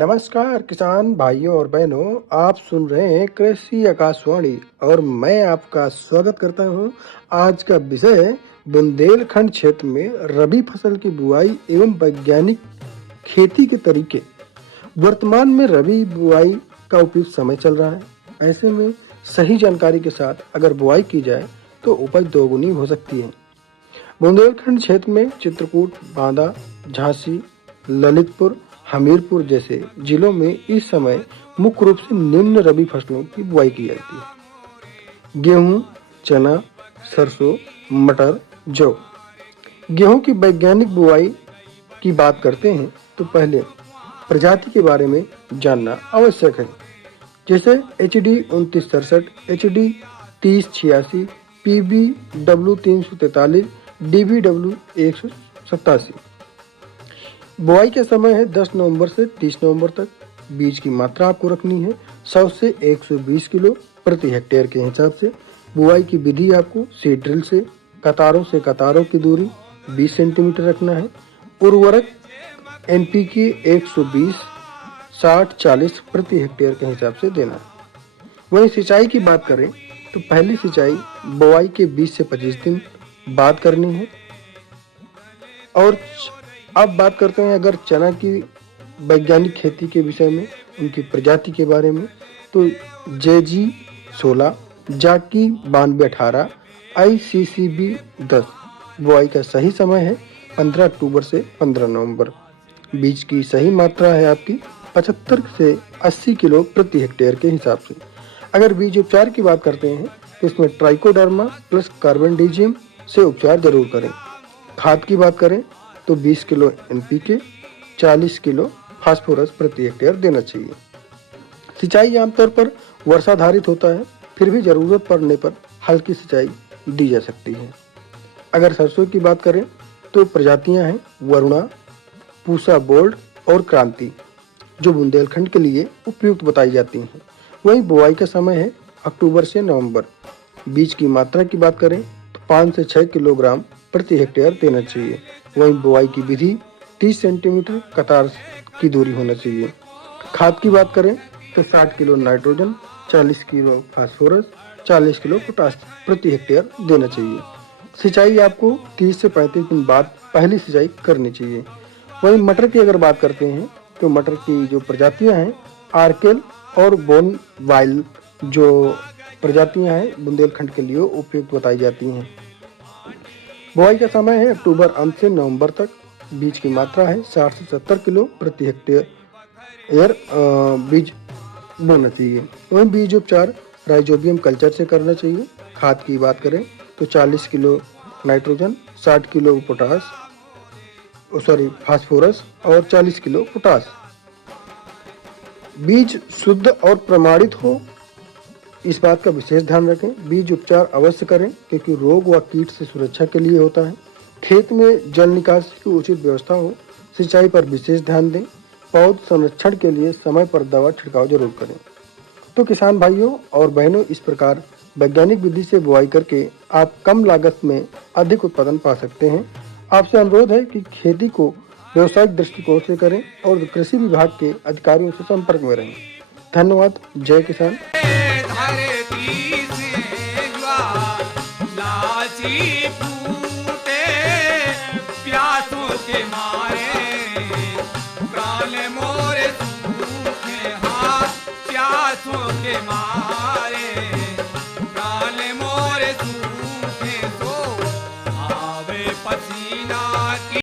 नमस्कार किसान भाइयों और बहनों, आप सुन रहे हैं कृषि आकाशवाणी और मैं आपका स्वागत करता हूं। आज का विषय है बुंदेलखंड क्षेत्र में रबी फसल की बुआई एवं वैज्ञानिक खेती के तरीके। वर्तमान में रबी बुआई का उपयुक्त समय चल रहा है। ऐसे में सही जानकारी के साथ अगर बुआई की जाए तो उपज दोगुनी हो सकती है। बुंदेलखंड क्षेत्र में चित्रकूट, बांदा, झांसी, ललितपुर, हमीरपुर जैसे जिलों में इस समय मुख्य रूप से निम्न रबी फसलों की बुआई की जाती है। गेहूं, चना, सरसों, मटर, जौ। गेहूं की वैज्ञानिक बुआई की बात करते हैं तो पहले प्रजाति के बारे में जानना आवश्यक है। जैसे HD 2967, HD 3086, PBW 343, DBW 187। बुआई का समय है 10 नवंबर से 30 नवंबर तक। बीज की मात्रा आपको रखनी है 100 से 120 किलो प्रति हेक्टेयर के हिसाब से। बुआई की विधि आपको सीड ड्रिल से कतारों की दूरी 20 सेंटीमीटर रखना है। उर्वरक NPK 120 60-40 प्रति हेक्टेयर के हिसाब से देना है। वहीं सिंचाई की बात करें तो पहली सिंचाई बुआई के 20 से 25 दिन बाद करनी है। और अब बात करते हैं अगर चना की वैज्ञानिक खेती के विषय में, उनकी प्रजाति के बारे में, तो JG 16, जाकी 9218, ICCB 10। बुआई का सही समय है 15 अक्टूबर से 15 नवंबर। बीज की सही मात्रा है आपकी 75 से 80 किलो प्रति हेक्टेयर के हिसाब से। अगर बीज उपचार की बात करते हैं तो इसमें ट्राइकोडर्मा प्लस कार्बेंडिजियम से उपचार जरूर करें। खाद की बात करें तो 20 किलो NPK, 40 किलो फास्फोरस प्रति हेक्टेयर देना चाहिए। सिंचाई आमतौर पर वर्षाधारित होता है, फिर भी जरूरत पड़ने पर हल्की सिंचाई दी जा सकती है। अगर सरसों की बात करें तो प्रजातियां हैं वरुणा, पूसा गोल्ड और क्रांति, जो बुंदेलखंड के लिए उपयुक्त बताई जाती हैं। वहीं बुआई का समय है अक्टूबर से नवंबर। बीज की मात्रा की बात करें तो 5 से 6 किलोग्राम प्रति हेक्टेयर देना चाहिए। वहीं बुआई की विधि 30 सेंटीमीटर कतार की दूरी होना चाहिए। खाद की बात करें तो 60 kilo nitrogen, 40 kilo phosphorus, 40 kilo potash प्रति हेक्टेयर देना चाहिए। सिंचाई आपको 30 से 35 दिन बाद पहली सिंचाई करनी चाहिए। वहीं मटर की अगर बात करते हैं तो मटर की जो प्रजातियां हैं आर्केल और बोन वाइल, जो प्रजातियां हैं बुंदेलखंड के लिए उपयुक्त बताई जाती हैं। बुआई का समय है अक्टूबर अंत से नवंबर तक। बीज की मात्रा है 60 से 70 किलो प्रति हेक्टेयर बीज बोना चाहिए। वहीं बीज उपचार राइजोबियम कल्चर से करना चाहिए। खाद की बात करें तो 40 किलो नाइट्रोजन, 60 किलो फास्फोरस और 40 किलो पोटाश। बीज शुद्ध और प्रमाणित हो, इस बात का विशेष ध्यान रखें। बीज उपचार अवश्य करें क्योंकि रोग व कीट से सुरक्षा के लिए होता है। खेत में जल निकासी की उचित व्यवस्था हो। सिंचाई पर विशेष ध्यान दें। पौध संरक्षण के लिए समय पर दवा छिड़काव जरूर करें। तो किसान भाइयों और बहनों, इस प्रकार वैज्ञानिक विधि से बुआई करके आप कम लागत में अधिक उत्पादन पा सकते हैं। आपसे अनुरोध है कि खेती को व्यावसायिक दृष्टिकोण से करें और कृषि विभाग के अधिकारियों से संपर्क में रहें। धन्यवाद। जय किसान। धरती से ज्वाला सी